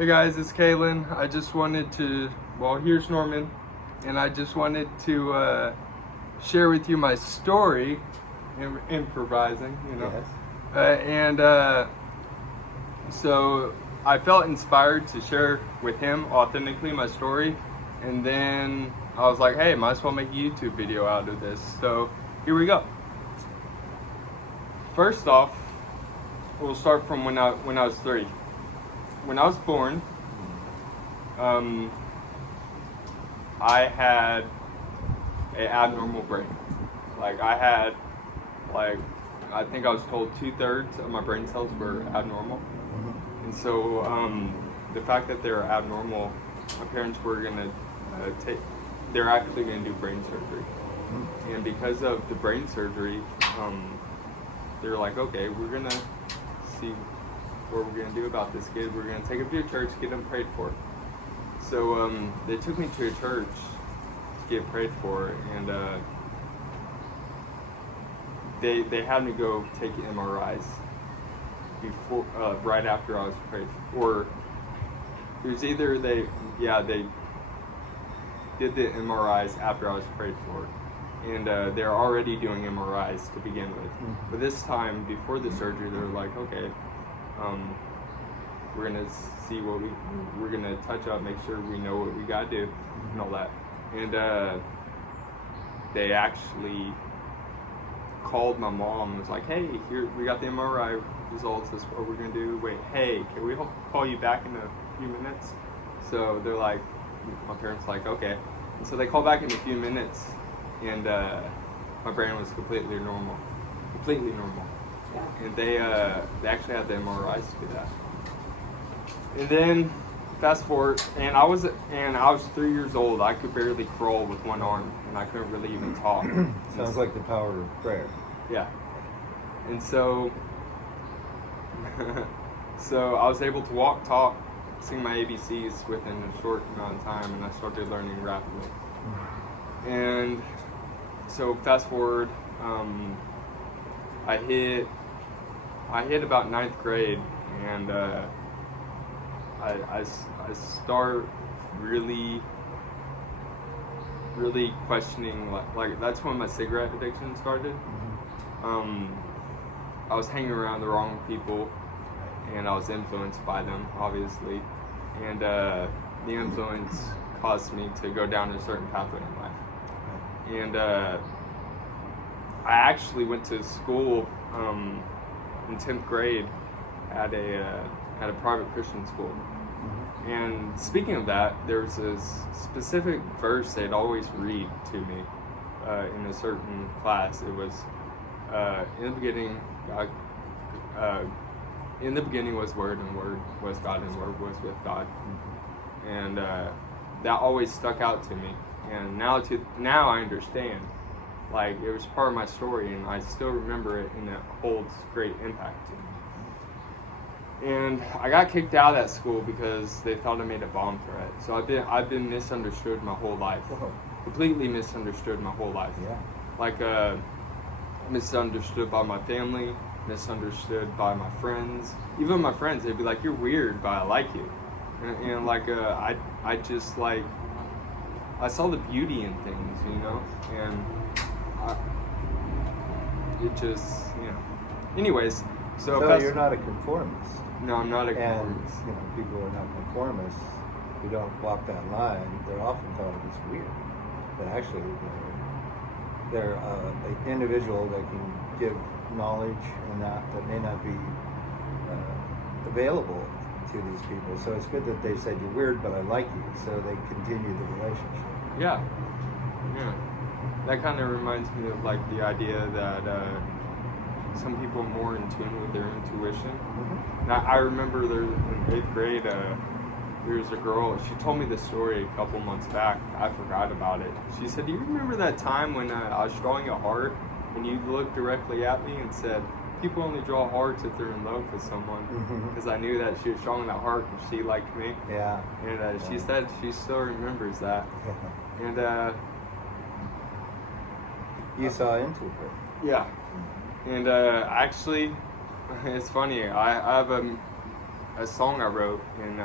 Hey guys, it's Kaylin. I just wanted to, here's Norman, and I just wanted to share with you my story, improvising, Yes. So I felt inspired to share with him authentically my story, and then I was like, hey, might as well make a YouTube video out of this. So here we go. First off, we'll start from when I was 3. When I was born, I had an abnormal brain. I think I was told 2/3 of my brain cells were abnormal. And so the fact that they're abnormal, my parents were gonna they're actually gonna do brain surgery. And because of the brain surgery, they were like, okay, we're gonna see what we're gonna do about this kid. We're gonna take him to a church, get him prayed for. So they took me to a church to get prayed for, and they had me go take MRIs before, right after I was prayed for. Or it was either they did the MRIs after I was prayed for, and they're already doing MRIs to begin with. But this time, before the surgery, they were like, okay, we're gonna see we're gonna touch up, make sure we know what we gotta do, and all that. And they actually called my mom and was like, hey, here, we got the MRI results, this is what we're gonna do. Wait, hey, can we call you back in a few minutes? So they're like, my parents like, okay. And so they call back in a few minutes, and my brain was completely normal. And they actually had the MRIs to do that. And then fast forward, and I was 3 years old. I could barely crawl with one arm, and I couldn't really even talk. Sounds like the power of prayer. Yeah. And so so I was able to walk, talk, sing my ABCs within a short amount of time, and I started learning rapidly. And so fast forward, I hit about 9th grade, and I start really questioning, like that's when my cigarette addiction started. I was hanging around the wrong people, and I was influenced by them, obviously, and the influence caused me to go down a certain pathway in life. And I actually went to school in 10th grade at a private Christian school. And speaking of that, there was a specific verse they'd always read to me in a certain class. It was in the beginning, in the beginning was Word, and Word was God, and Word was with God. And that always stuck out to me. And now I understand. Like, it was part of my story, and I still remember it, and it holds great impact to me. And I got kicked out of that school because they thought I made a bomb threat. So I've been misunderstood my whole life. Whoa. Completely misunderstood my whole life. Yeah. Like misunderstood by my family, misunderstood by my friends. Even my friends, they'd be like, "You're weird, but I like you." And like I just like, I saw the beauty in things, and it just, Anyways, So you're not a conformist. No, I'm not a conformist. And people who are not conformists, who don't walk that line, they're often thought of as weird. But actually, they're an individual that can give knowledge and that may not be available to these people. So it's good that they said you're weird, but I like you, so they continue the relationship. Yeah. That kind of reminds me of like the idea that some people are more in tune with their intuition. And I remember there in 8th grade, there was a girl. She told me this story a couple months back. I forgot about it. She said, "Do you remember that time when I was drawing a heart, and you looked directly at me and said, people only draw hearts if they're in love with someone," because I knew that she was drawing that heart and she liked me. Yeah. And she said she still remembers that. And you saw into it. Yeah. And actually, it's funny. I have a song I wrote in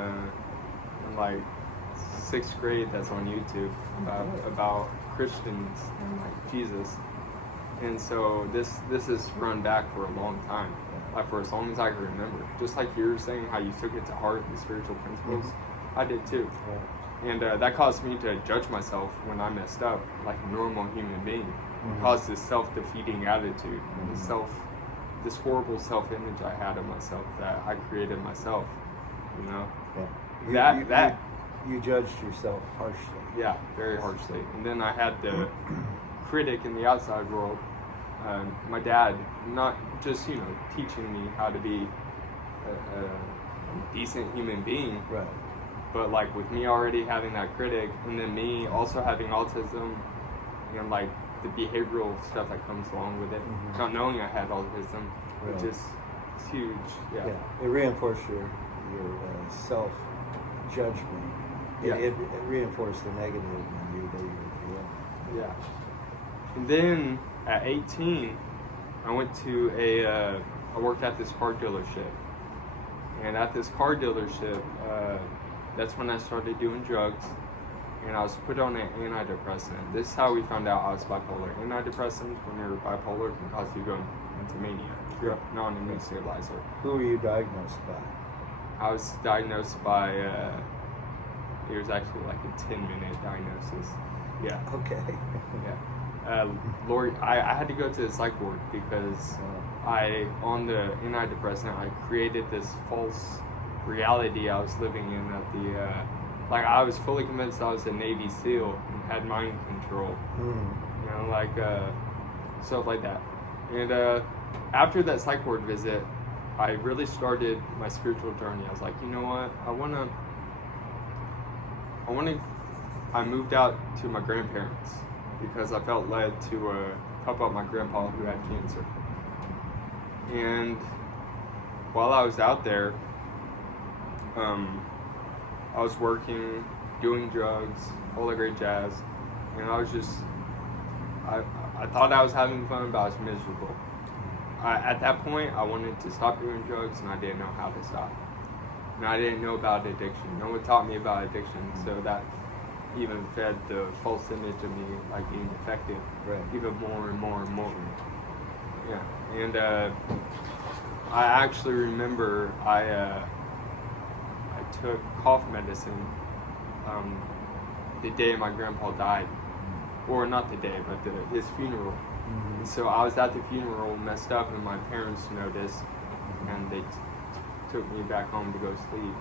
in like 6th grade that's on YouTube about Christians and like Jesus. And so this has run back for a long time, like for as long as I can remember. Just like you were saying, how you took it to heart, the spiritual principles, I did too. And that caused me to judge myself when I messed up, like a normal human being. It caused this self-defeating attitude, this horrible self-image I had of myself that I created myself. You know, you judged yourself harshly. Yeah, very harshly. And then I had the critic in the outside world, my dad, not just teaching me how to be a decent human being, right? But like with me already having that critic, and then me also having autism, and like the behavioral stuff that comes along with it, not knowing I had autism, which is huge. Yeah, it reinforced your self-judgment. It reinforced the negative in you that you were feeling. Yeah. And then at 18, I went to I worked at this car dealership. And at this car dealership, that's when I started doing drugs. And I was put on an antidepressant. This is how we found out I was bipolar. Antidepressants, when you're bipolar, can cause you to go into mania. If you're not on a mood stabilizer. Who were you diagnosed by? I was diagnosed by, it was actually like a 10-minute diagnosis. Yeah. Okay. Yeah. Lori, I had to go to the psych ward because on the antidepressant, I created this false reality I was living in at the, I was fully convinced I was a Navy SEAL and had mind control. Stuff like that. And after that psych ward visit, I really started my spiritual journey. I was like, you know what? I moved out to my grandparents because I felt led to help out my grandpa who had cancer. And while I was out there, I was working, doing drugs, all that great jazz, and I was just, I thought I was having fun, but I was miserable. At that point, I wanted to stop doing drugs, and I didn't know how to stop. And I didn't know about addiction. No one taught me about addiction, so that even fed the false image of me like being defective, even more and more and more. Yeah, and I actually remember I took cough medicine the day my grandpa died, or not the day, but his funeral. And so I was at the funeral, messed up, and my parents noticed, and they took me back home to go sleep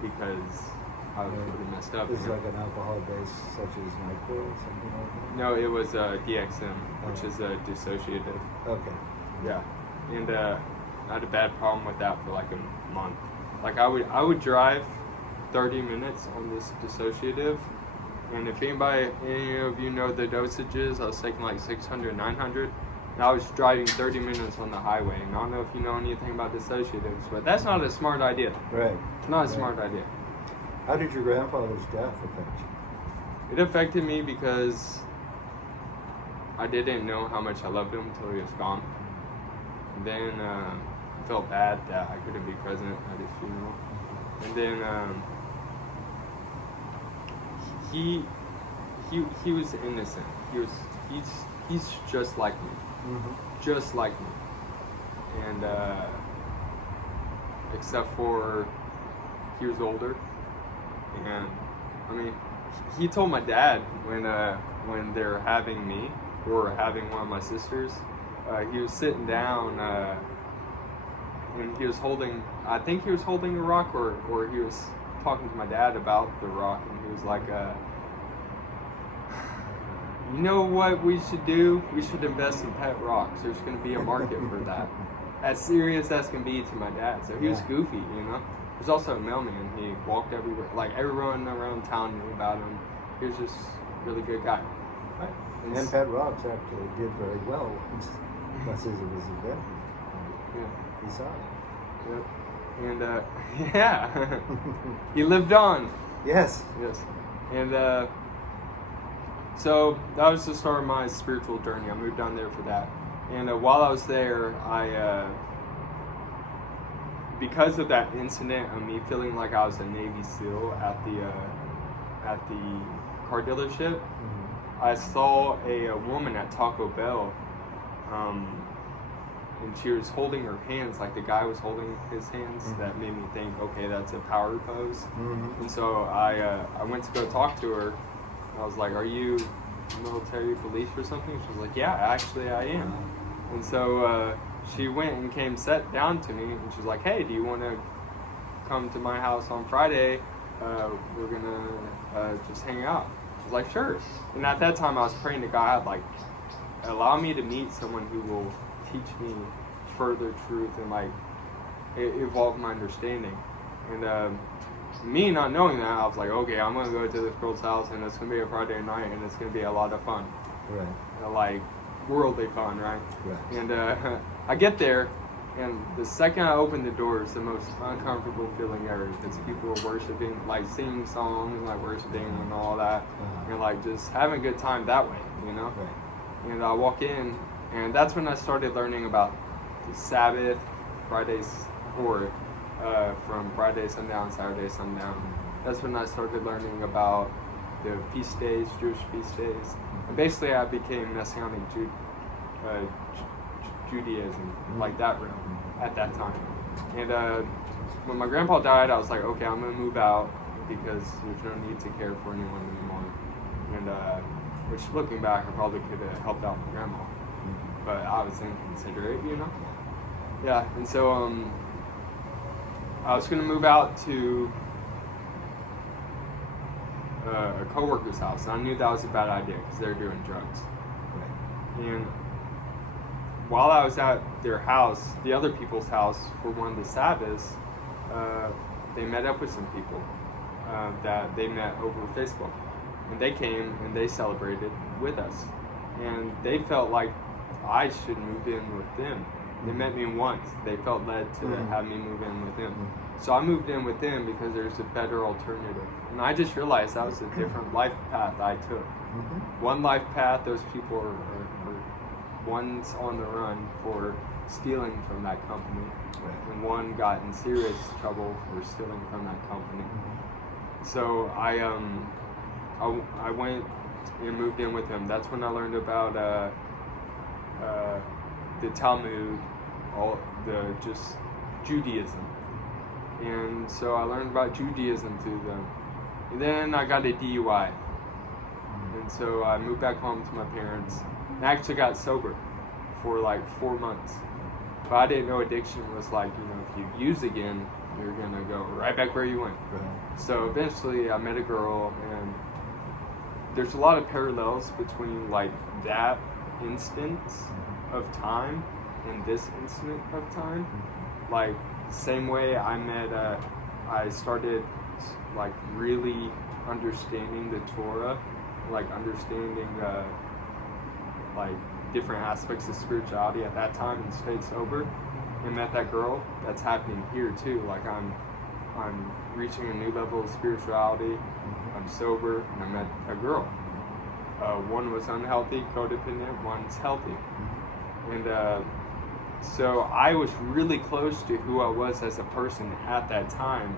because I was really messed up. This is like an alcohol base such as NyQuil or something like that? No, it was DXM, which is a dissociative. Okay. Yeah, and I had a bad problem with that for like a month. Like I would drive 30 minutes on this dissociative, and if any of you know the dosages, I was taking like 600, 900, and I was driving 30 minutes on the highway. And I don't know if you know anything about dissociatives, but that's not a smart idea. Right. It's not a smart idea. How did your grandfather's death affect you? It affected me because I didn't know how much I loved him until he was gone. And then I felt bad that I couldn't be present at his funeral. And then he was innocent. He's just like me. Just like me. And except for he was older. And I mean, he told my dad when they were having me, or having one of my sisters, he was sitting down and he was holding, I think he was holding a rock, or he was talking to my dad about the rock, and he was like, you know what we should do? We should invest in pet rocks. There's going to be a market for that. As serious as can be to my dad. So he was goofy, you know. There's also a mailman. He walked everywhere. Like everyone around town knew about him. He was just a really good guy. Right. And pet rocks actually did very well once it was invented. Yeah. He saw it. Yep. And yeah, he lived on. Yes. And so that was the start of my spiritual journey. I moved down there for that. And while I was there, because of that incident of me feeling like I was a Navy SEAL at the car dealership, I saw a woman at Taco Bell, and she was holding her hands like the guy was holding his hands. That made me think, okay, that's a power pose. And so I went to go talk to her. I was like, are you military police or something? She was like, yeah, actually I am. And so she went and sat down to me, and she's like, hey, do you want to come to my house on Friday? We're gonna just hang out. I was like, sure. And at that time I was praying to God, like, allow me to meet someone who will teach me further truth and like evolve my understanding. And me not knowing that, I was like, okay, I'm gonna go to this girl's house, and it's gonna be a Friday night, and it's gonna be a lot of fun. Right. Like worldly fun, right? Right. And I get there, and the second I open the door, it's the most uncomfortable feeling ever, because people are worshiping, like singing songs, like worshiping and all that, and like just having a good time that way, you know? Right. And I walk in, and that's when I started learning about the Sabbath, Fridays, or from Friday sundown, Saturday sundown. That's when I started learning about the feast days, Jewish feast days. And basically I became Messianic Judaism, like that realm at that time. And when my grandpa died, I was like, okay, I'm gonna move out because there's no need to care for anyone anymore. And which, looking back, I probably could have helped out my grandma, but I was inconsiderate, you know? Yeah, and so I was gonna move out to a coworker's house, and I knew that was a bad idea because they're doing drugs. Right. And while I was at their house, the other people's house, for one of the Sabbaths, they met up with some people that they met over Facebook. And they came and they celebrated with us. And they felt like I should move in with them. They met me once. They felt led to have me move in with them. So I moved in with them because there's a better alternative. And I just realized that was a different life path I took. One life path, those people are one's on the run for stealing from that company. And one got in serious trouble for stealing from that company. So I went and moved in with him. That's when I learned about the Talmud, all the just Judaism. And so I learned about Judaism through them. And then I got a DUI. And so I moved back home to my parents. And I actually got sober for like 4 months. But I didn't know addiction was like, you know, if you use again, you're gonna go right back where you went. Right. So eventually I met a girl, and there's a lot of parallels between like that instance of time and this instant of time. Like same way I met, I started like really understanding the Torah, like understanding like different aspects of spirituality at that time, and stayed sober, and met that girl. That's happening here too. Like I'm reaching a new level of spirituality. I'm sober, and I met a girl. One was unhealthy, codependent. One's healthy, and so I was really close to who I was as a person at that time,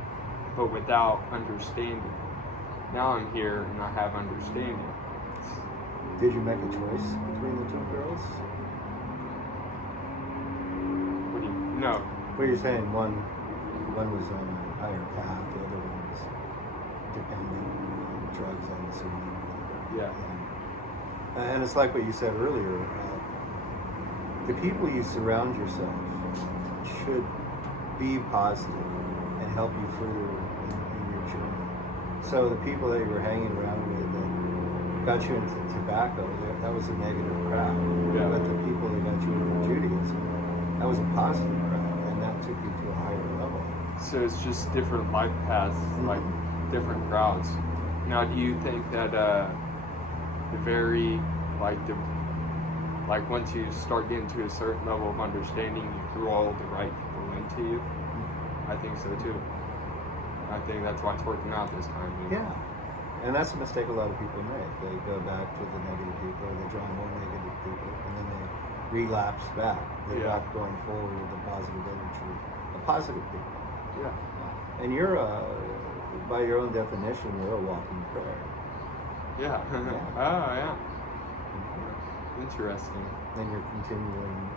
but without understanding. Now I'm here and I have understanding. Did you make a choice between the two girls? What do you no? Well, you're saying one was on a higher path, the other one was dependent on drugs, I'm assuming. Yeah. And it's like what you said earlier. The people you surround yourself should be positive and help you further in your journey. So the people that you were hanging around with that got you into tobacco, that was a negative crowd. Yeah. But the people that got you into Judaism, that was a positive crowd, and that took you to a higher level. So it's just different life paths, like different crowds. Now, do you think that like once you start getting to a certain level of understanding, you draw the right people into you? I think so too. I think that's why it's working out this time. You know? Yeah. And that's a mistake a lot of people make. They go back to the negative people, or they draw more negative people, and then they relapse back. They're not going forward with the positive energy a positive thing. Yeah. And you're, by your own definition, you're a walking prayer. Yeah. Yeah. Oh, yeah. Interesting. And you're continuing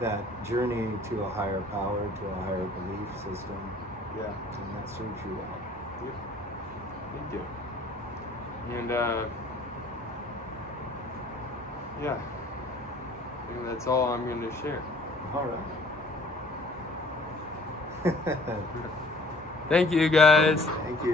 that journey to a higher power, to a higher belief system. Yeah. And that serves you well. Yep. Thank you. And yeah. I think that's all I'm going to share. All right. Thank you, guys. Thank you.